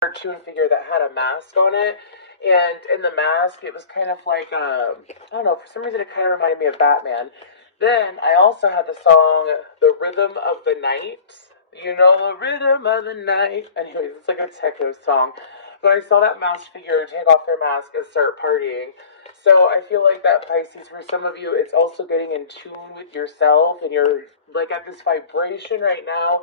cartoon figure that had a mask on it. And in the mask, it was kind of like, I don't know, for some reason it kind of reminded me of Batman. Then I also had the song, The Rhythm of the Night. You know, the rhythm of the night. Anyways, it's like a techno song. But I saw that masked figure take off their mask and start partying. So I feel like that Pisces, for some of you, it's also getting in tune with yourself, and you're like at this vibration right now.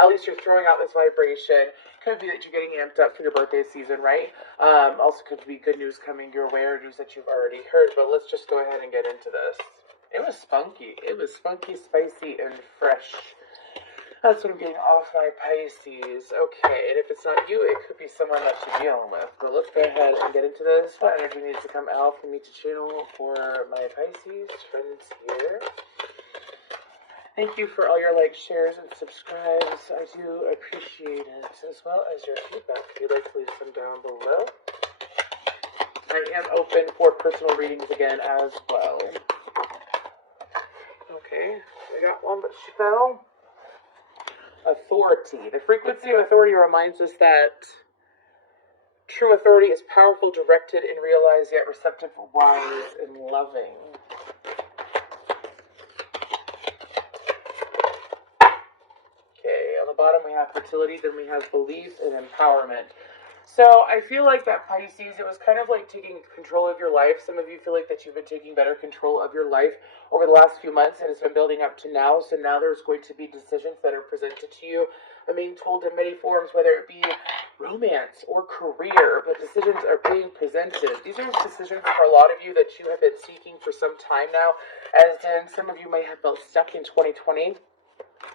At least you're throwing out this vibration. Could be that you're getting amped up for your birthday season, right? Also could be good news coming your way or news that you've already heard. But let's just go ahead and get into this. It was spunky. It was spunky, spicy, and fresh. That's what I'm getting off my Pisces. Okay, and if it's not you, it could be someone that you're dealing with. But let's go ahead and get into this. What energy needs to come out for me to channel for my Pisces friends here? Thank you for all your likes, shares, and subscribes. I do appreciate it, as well as your feedback. If you'd like to leave some down below. I am open for personal readings again as well. Okay, I got one, but she fell. Authority. The frequency of authority reminds us that true authority is powerful, directed, and realized, yet receptive, wise, and loving. Okay, on the bottom we have fertility, then we have belief and empowerment. So I feel like that Pisces, it was kind of like taking control of your life. Some of you feel like that you've been taking better control of your life over the last few months, and it's been building up to now. So now there's going to be decisions that are presented to you. I'm being told in many forms, whether it be romance or career, but decisions are being presented. These are decisions for a lot of you that you have been seeking for some time now, as in some of you may have felt stuck in 2020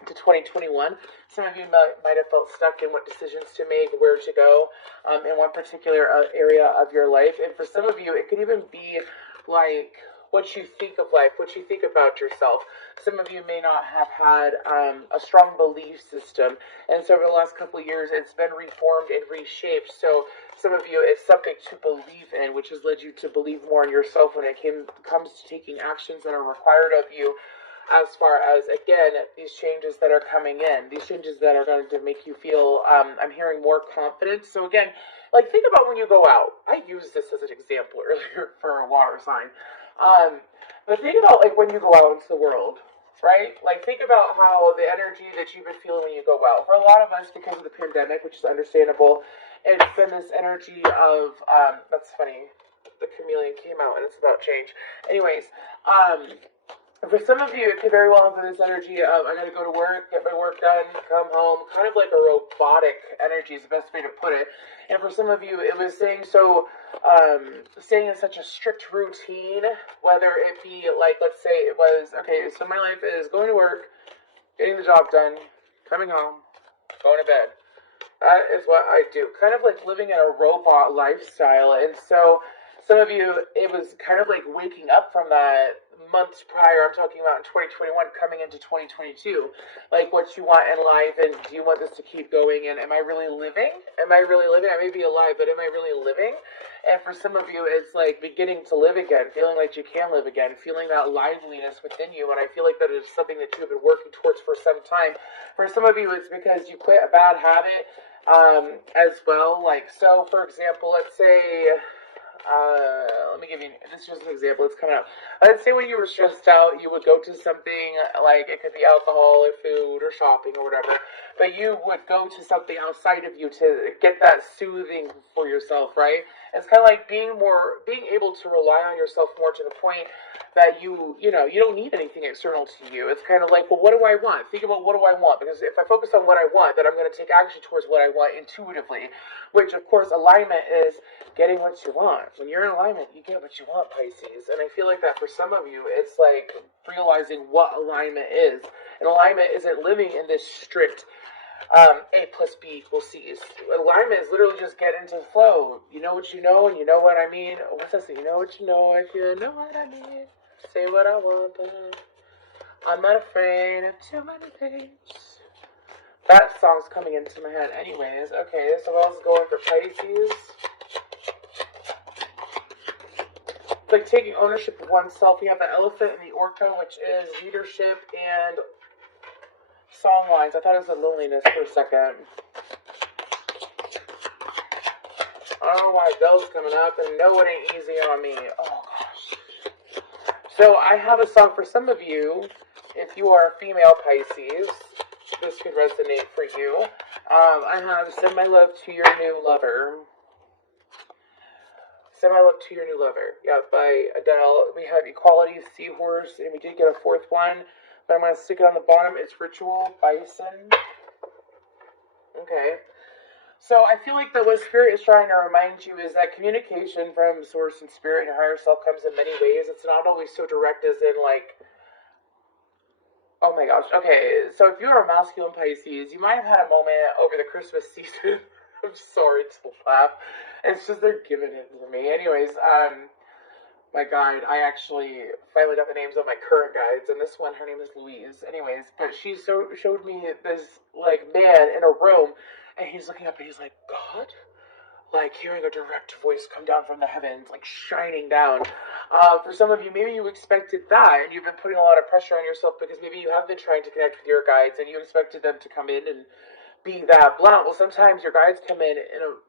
to 2021. Some of you might have felt stuck in what decisions to make, where to go in one particular area of your life. And for some of you, it could even be like what you think of life, what you think about yourself. Some of you may not have had a strong belief system. And so over the last couple of years, it's been reformed and reshaped. So some of you, it's something to believe in, which has led you to believe more in yourself when it comes to taking actions that are required of you. As far as, again, these changes that are coming in, these changes that are going to make you feel, I'm hearing more confidence. So again, like think about when you go out. I used this as an example earlier for a water sign. But think about like when you go out into the world, right? Like think about how the energy that you've been feeling when you go out. For a lot of us, because of the pandemic, which is understandable, it's been this energy of, that's funny, the chameleon came out and it's about change. Anyways, for some of you, it could very well have been this energy of, I gotta go to work, get my work done, come home, kind of like a robotic energy is the best way to put it. And for some of you, it was staying in such a strict routine, whether it be like, let's say it was, okay, so my life is going to work, getting the job done, coming home, going to bed. That is what I do. Kind of like living in a robot lifestyle. And so some of you, it was kind of like waking up from that months prior. I'm talking about in 2021 coming into 2022. Like what you want in life, and do you want this to keep going? And am I really living? Am I really living? I may be alive, but am I really living? And for some of you, it's like beginning to live again, feeling like you can live again, feeling that liveliness within you. And I feel like that is something that you've been working towards for some time. For some of you, it's because you quit a bad habit as well. Like, so for example, let's say, let me give you, this is just an example, it's coming up. Let's say when you were stressed out, you would go to something like, it could be alcohol or food or shopping or whatever, but you would go to something outside of you to get that soothing for yourself, right? It's kind of like being able to rely on yourself more to the point that you don't need anything external to you. It's kind of like, well, what do I want? Think about what do I want? Because if I focus on what I want, then I'm going to take action towards what I want intuitively, which of course alignment is getting what you want. When you're in alignment, you get what you want, Pisces. And I feel like that for some of you, it's like realizing what alignment is. And alignment isn't living in this strict A plus B equals C. Alignment is literally just get into the flow. You know what you know, and you know what I mean. What's that say? You know what you know, if you know what I mean. Say what I want, but I'm not afraid of too many things. That song's coming into my head anyways. Okay, so I was going for Pisces. It's like taking ownership of oneself. You have the elephant and the orca, which is leadership and song lines. I thought it was a loneliness for a second. I don't know why Adele's coming up, and no, it ain't easy on me. Oh, gosh. So I have a song for some of you. If you are a female Pisces, this could resonate for you. I have Send My Love to Your New Lover. Send My Love to Your New Lover. Yeah, by Adele. We have Equality, Seahorse, and we did get a fourth one, but I'm going to stick it on the bottom. It's Ritual, Bison. Okay. So I feel like that what Spirit is trying to remind you is that communication from Source and Spirit and your higher self comes in many ways. It's not always so direct as in like, oh my gosh. Okay, so if you're a masculine Pisces, you might have had a moment over the Christmas season. I'm sorry to laugh. It's just they're giving it to me. Anyways, my guide, I actually finally got the names of my current guides, and this one, her name is Louise. Anyways, but she showed me this like man in a room. And he's looking up and he's like, God? Like hearing a direct voice come down from the heavens, like shining down. For some of you, maybe you expected that and you've been putting a lot of pressure on yourself because maybe you have been trying to connect with your guides and you expected them to come in and be that blunt. Well, sometimes your guides come in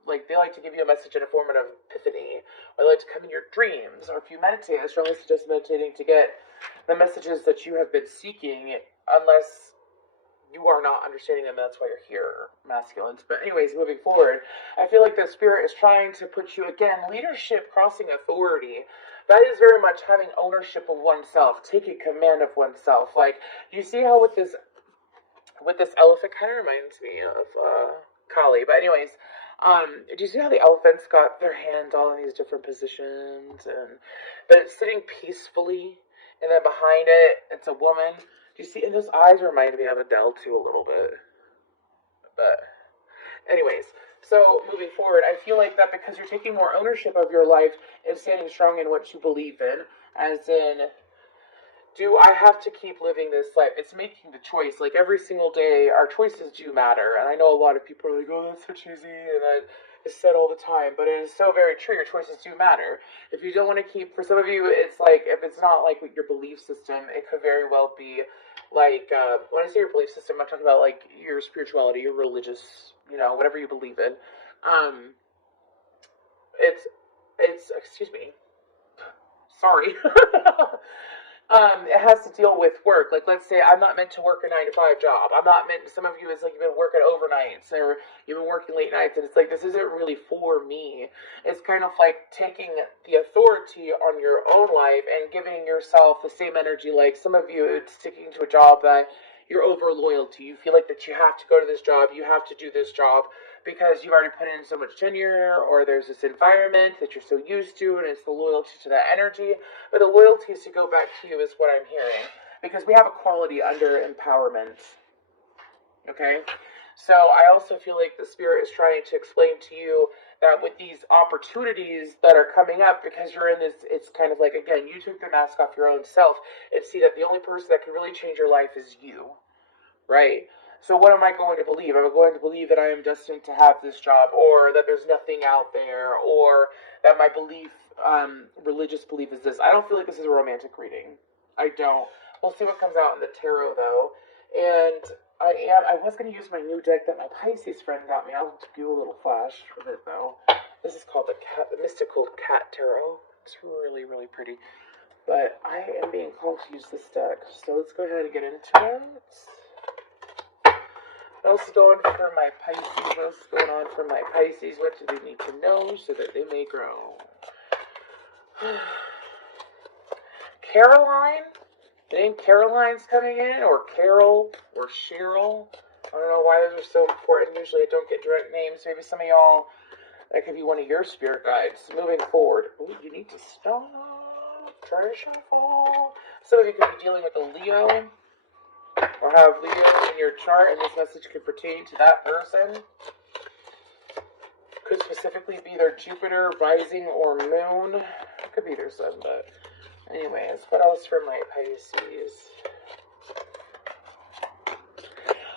like they like to give you a message in a form of epiphany, or they like to come in your dreams, or if you meditate, I strongly suggest meditating to get the messages that you have been seeking, unless you are not understanding them, that's why you're here, masculines. But anyways, moving forward, I feel like the Spirit is trying to put you, again, leadership crossing authority. That is very much having ownership of oneself, taking command of oneself. Like, you see how with this elephant, kind of reminds me of Kali. But anyways, do you see how the elephants got their hands all in these different positions? But it's sitting peacefully, and then behind it, it's a woman. Do you see? And those eyes remind me of Adele too a little bit. But anyways, so moving forward, I feel like that because you're taking more ownership of your life and standing strong in what you believe in, as in, do I have to keep living this life? It's making the choice. Like every single day, our choices do matter. And I know a lot of people are like, oh, that's so cheesy, and that is said all the time, but it is so very true. Your choices do matter. If you don't want to keep, for some of you, it's like, if it's not like your belief system, it could very well be like, when I say your belief system, I'm talking about like your spirituality, your religious, whatever you believe in. Excuse me. Sorry. It has to deal with work. Like, let's say I'm not meant to work a 9-to-5 job. I'm not meant, some of you, it's like you've been working overnights or you've been working late nights, and it's like, this isn't really for me. It's kind of like taking the authority on your own life and giving yourself the same energy. Like some of you, it's sticking to a job that you're over loyal to. You feel like that you have to go to this job, you have to do this job because you've already put in so much tenure, or there's this environment that you're so used to, and it's the loyalty to that energy. But the loyalty is to go back to you is what I'm hearing, because we have a quality under empowerment. Okay? So I also feel like the Spirit is trying to explain to you that with these opportunities that are coming up, because you're in this, it's kind of like, again, you took the mask off your own self and see that the only person that can really change your life is you. Right? So what am I going to believe? Am I going to believe that I am destined to have this job, or that there's nothing out there, or that my belief, religious belief is this? I don't feel like this is a romantic reading. I don't. We'll see what comes out in the tarot, though. And I was going to use my new deck that my Pisces friend got me. I'll do a little flash of it, though. This is called the Mystical Cat Tarot. It's really, really pretty. But I am being called to use this deck. So let's go ahead and get into it. What else is going on for my Pisces? What else is going on for my Pisces? What do they need to know so that they may grow? Caroline? The name Caroline's coming in, or Carol, or Cheryl. I don't know why those are so important. Usually I don't get direct names. Maybe some of y'all, that could be one of your spirit guides. Moving forward. Ooh, you need to stop. Try to shuffle. Some of you could be dealing with a Leo, or have Leo in your chart, and this message could pertain to that person. Could specifically be their Jupiter, rising, or moon. It could be their sun, but anyways, what else for my Pisces?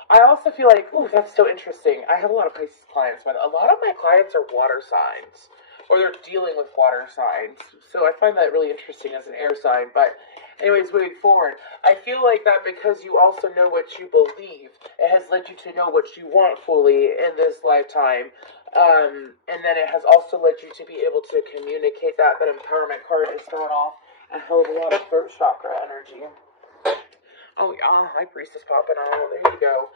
I also feel like, ooh, that's so interesting. I have a lot of Pisces clients, but a lot of my clients are water signs, or they're dealing with water signs. So I find that really interesting as an air sign. But anyways, moving forward, I feel like that because you also know what you believe, it has led you to know what you want fully in this lifetime. And then it has also led you to be able to communicate that. That empowerment card is throwing off a hell of a lot of throat chakra energy. Oh, yeah, High Priestess popping on. There you go.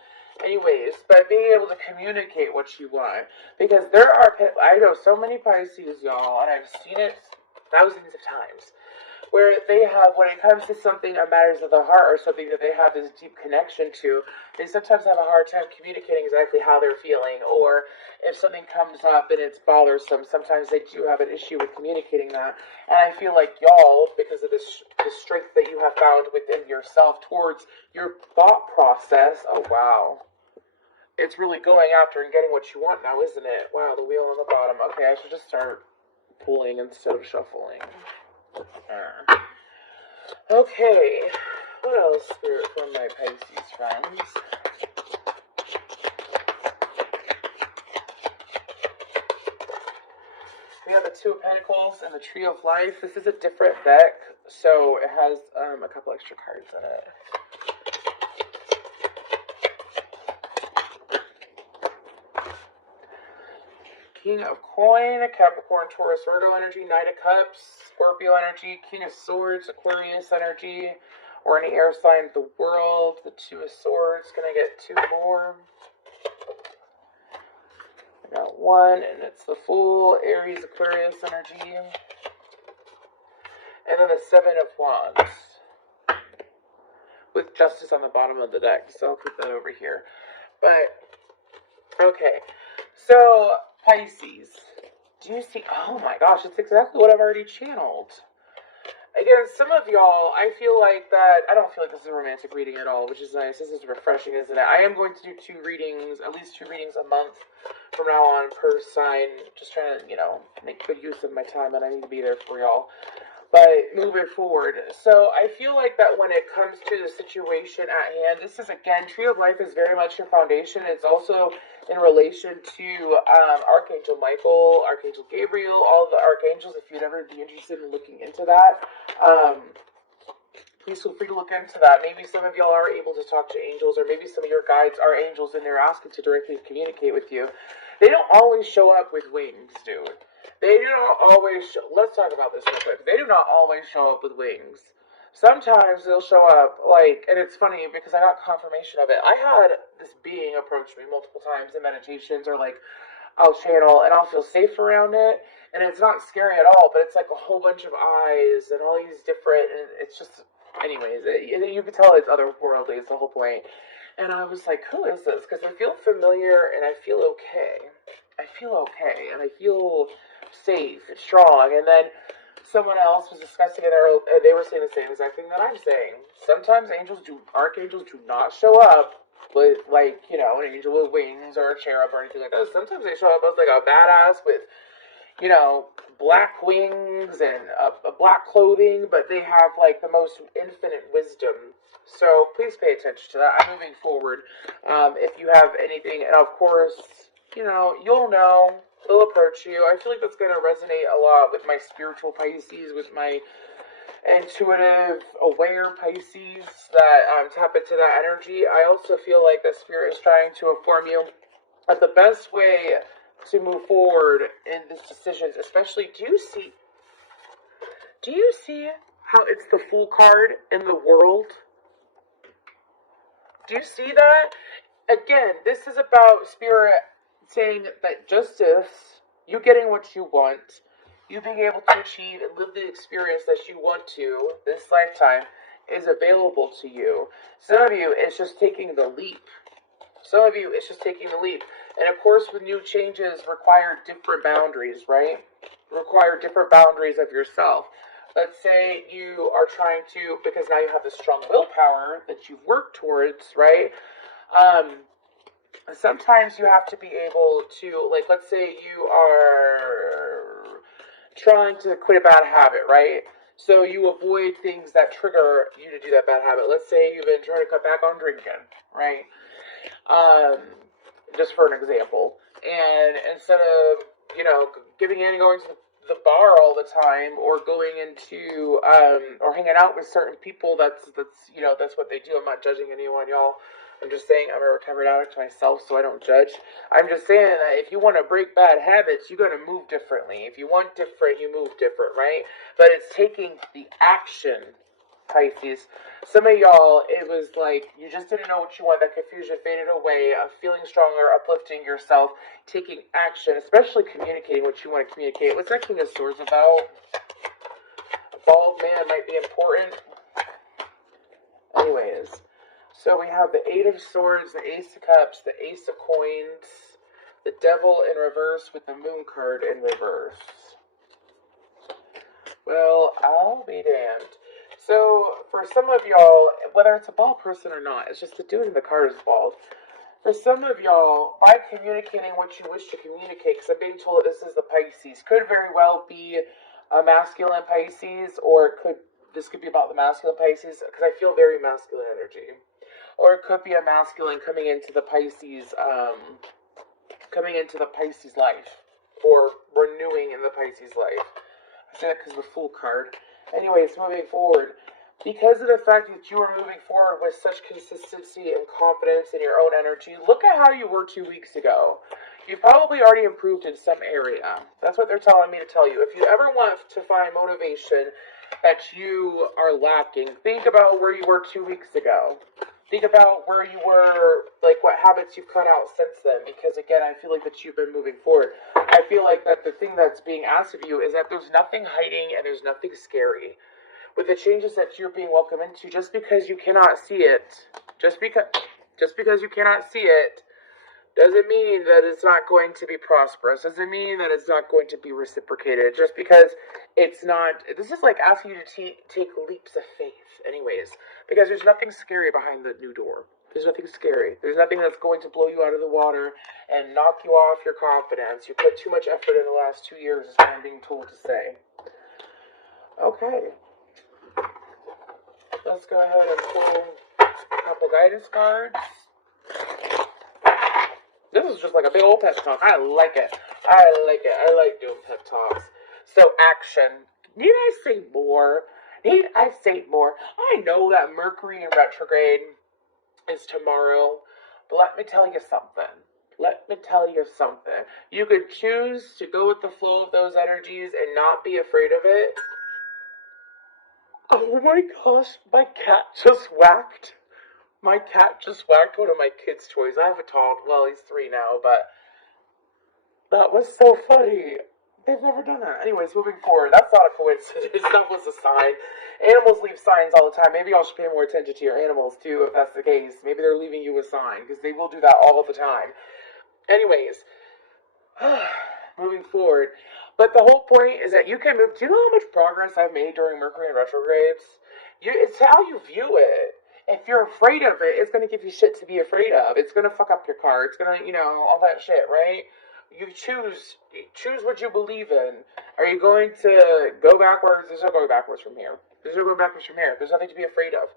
Anyways, but being able to communicate what you want. Because I know so many Pisces, y'all, and I've seen it thousands of times, where they have, when it comes to something that matters of the heart or something that they have this deep connection to, they sometimes have a hard time communicating exactly how they're feeling, or if something comes up and it's bothersome, sometimes they do have an issue with communicating that. And I feel like y'all, because of the strength that you have found within yourself towards your thought process, oh wow, it's really going after and getting what you want now, isn't it? Wow, the wheel on the bottom. Okay, I should just start pulling instead of shuffling. Okay, what else, Spirit, from my Pisces friends? We have the Two of Pentacles and the Tree of Life. This is a different deck, so it has a couple extra cards in it. King of Coin, Capricorn, Taurus, Virgo energy, Knight of Cups, Scorpio energy, King of Swords, Aquarius energy, or any air sign of the world. The Two of Swords, gonna get two more. I got one, and it's the Fool, Aries, Aquarius energy. And then the Seven of Wands, with Justice on the bottom of the deck, so I'll put that over here. But, okay, so Pisces, do you see, oh my gosh, it's exactly what I've already channeled. Again, some of y'all, I feel like that, I don't feel like this is a romantic reading at all, which is nice. This is refreshing, isn't it? I am going to do at least two readings a month from now on per sign, just trying to, make good use of my time, and I need to be there for y'all. But moving forward, so I feel like that when it comes to the situation at hand, this is, again, Tree of Life is very much your foundation. It's also in relation to Archangel Michael, Archangel Gabriel, all the archangels. If you'd ever be interested in looking into that, please feel free to look into that. Maybe some of y'all are able to talk to angels, or maybe some of your guides are angels and they're asking to directly communicate with you. They don't always show up with wings, dude. They do not always let's talk about this real quick. They do not always show up with wings. Sometimes they'll show up, and it's funny because I got confirmation of it. I had this being approach me multiple times in meditations, or I'll channel and I'll feel safe around it, and it's not scary at all, but it's like a whole bunch of eyes and all these different, and it's just, anyways, you can tell it's otherworldly, it's the whole point. And I was like, who is this? Because I feel familiar and I feel okay. And I feel safe and strong. And then someone else was discussing it, and they were saying the same exact thing that I'm saying. Sometimes archangels do not show up with, an angel with wings or a cherub or anything like that. Sometimes they show up as, a badass with, black wings and a black clothing, but they have, the most infinite wisdom. So please pay attention to that. I'm moving forward. If you have anything, and of course, you'll know. They'll approach you. I feel like that's going to resonate a lot with my spiritual Pisces, with my intuitive, aware Pisces that tap into that energy. I also feel like the Spirit is trying to inform you that the best way to move forward in these decisions, especially, do you see how it's the Fool card in the world? Do you see that? Again, this is about Spirit saying that justice, you getting what you want, you being able to achieve and live the experience that you want to this lifetime, is available to you. Some of you, it's just taking the leap. And of course, with new changes require different boundaries, right? Require different boundaries of yourself. Let's say you are trying to, because now you have the strong willpower that you've worked towards, right? Sometimes you have to be able to, let's say you are trying to quit a bad habit, right? So you avoid things that trigger you to do that bad habit. Let's say you've been trying to cut back on drinking, right? Just for an example. And instead of, giving in and going to the bar all the time, or going into, or hanging out with certain people, that's what they do. I'm not judging anyone, y'all. I'm just saying I'm a recovered addict myself, so I don't judge. I'm just saying that if you want to break bad habits, you got to move differently. If you want different, you move different, right? But it's taking the action, Pisces. Some of y'all, it was like you just didn't know what you want. That confusion faded away. Feeling stronger, uplifting yourself, taking action, especially communicating what you want to communicate. What's that King of Swords about? A bald man might be important. Anyways, so we have the Eight of Swords, the Ace of Cups, the Ace of Coins, the Devil in reverse with the Moon card in reverse. Well, I'll be damned. So, for some of y'all, whether it's a bald person or not, it's just the dude in the card is bald. For some of y'all, by communicating what you wish to communicate, because I'm being told that this is the Pisces, could very well be a masculine Pisces, or this could be about the masculine Pisces, because I feel very masculine energy. Or it could be a masculine coming into the Pisces life, or renewing in the Pisces life. I say that because of the Fool card. Anyways, moving forward, because of the fact that you are moving forward with such consistency and confidence in your own energy, look at how you were 2 weeks ago. You probably already improved in some area. That's what they're telling me to tell you. If you ever want to find motivation that you are lacking, think about where you were 2 weeks ago. Think about where you were, like what habits you've cut out since then, because again, I feel like that you've been moving forward. I feel like that the thing that's being asked of you is that there's nothing hiding and there's nothing scary. With the changes that you're being welcomed into, just because you cannot see it, just because you cannot see it, doesn't mean that it's not going to be prosperous. Doesn't mean that it's not going to be reciprocated. Just because it's not, this is like asking you to take leaps of faith anyways. Because there's nothing scary behind the new door. There's nothing scary. There's nothing that's going to blow you out of the water and knock you off your confidence. You put too much effort in the last 2 years is what I'm being told to say. Okay. Let's go ahead and pull a couple guidance cards. This is just like a big old pep talk. I like it. I like doing pep talks. So, action. Need I say more? I know that Mercury in retrograde is tomorrow, but let me tell you something. You could choose to go with the flow of those energies and not be afraid of it. Oh my gosh, my cat just whacked one of my kids' toys. I have a tall, well, he's 3 now, but that was so funny. They've never done that. Anyways, moving forward, that's not a coincidence. That was a sign. Animals leave signs all the time. Maybe y'all should pay more attention to your animals, too, if that's the case. Maybe they're leaving you a sign, because they will do that all the time. Anyways, moving forward. But the whole point is that you can move. Do you know how much progress I've made during Mercury and retrogrades? It's how you view it. If you're afraid of it, it's going to give you shit to be afraid of. It's going to fuck up your car. It's going to, all that shit, right? You choose what you believe in. Are you going to go backwards? There's no going backwards from here. There's nothing to be afraid of.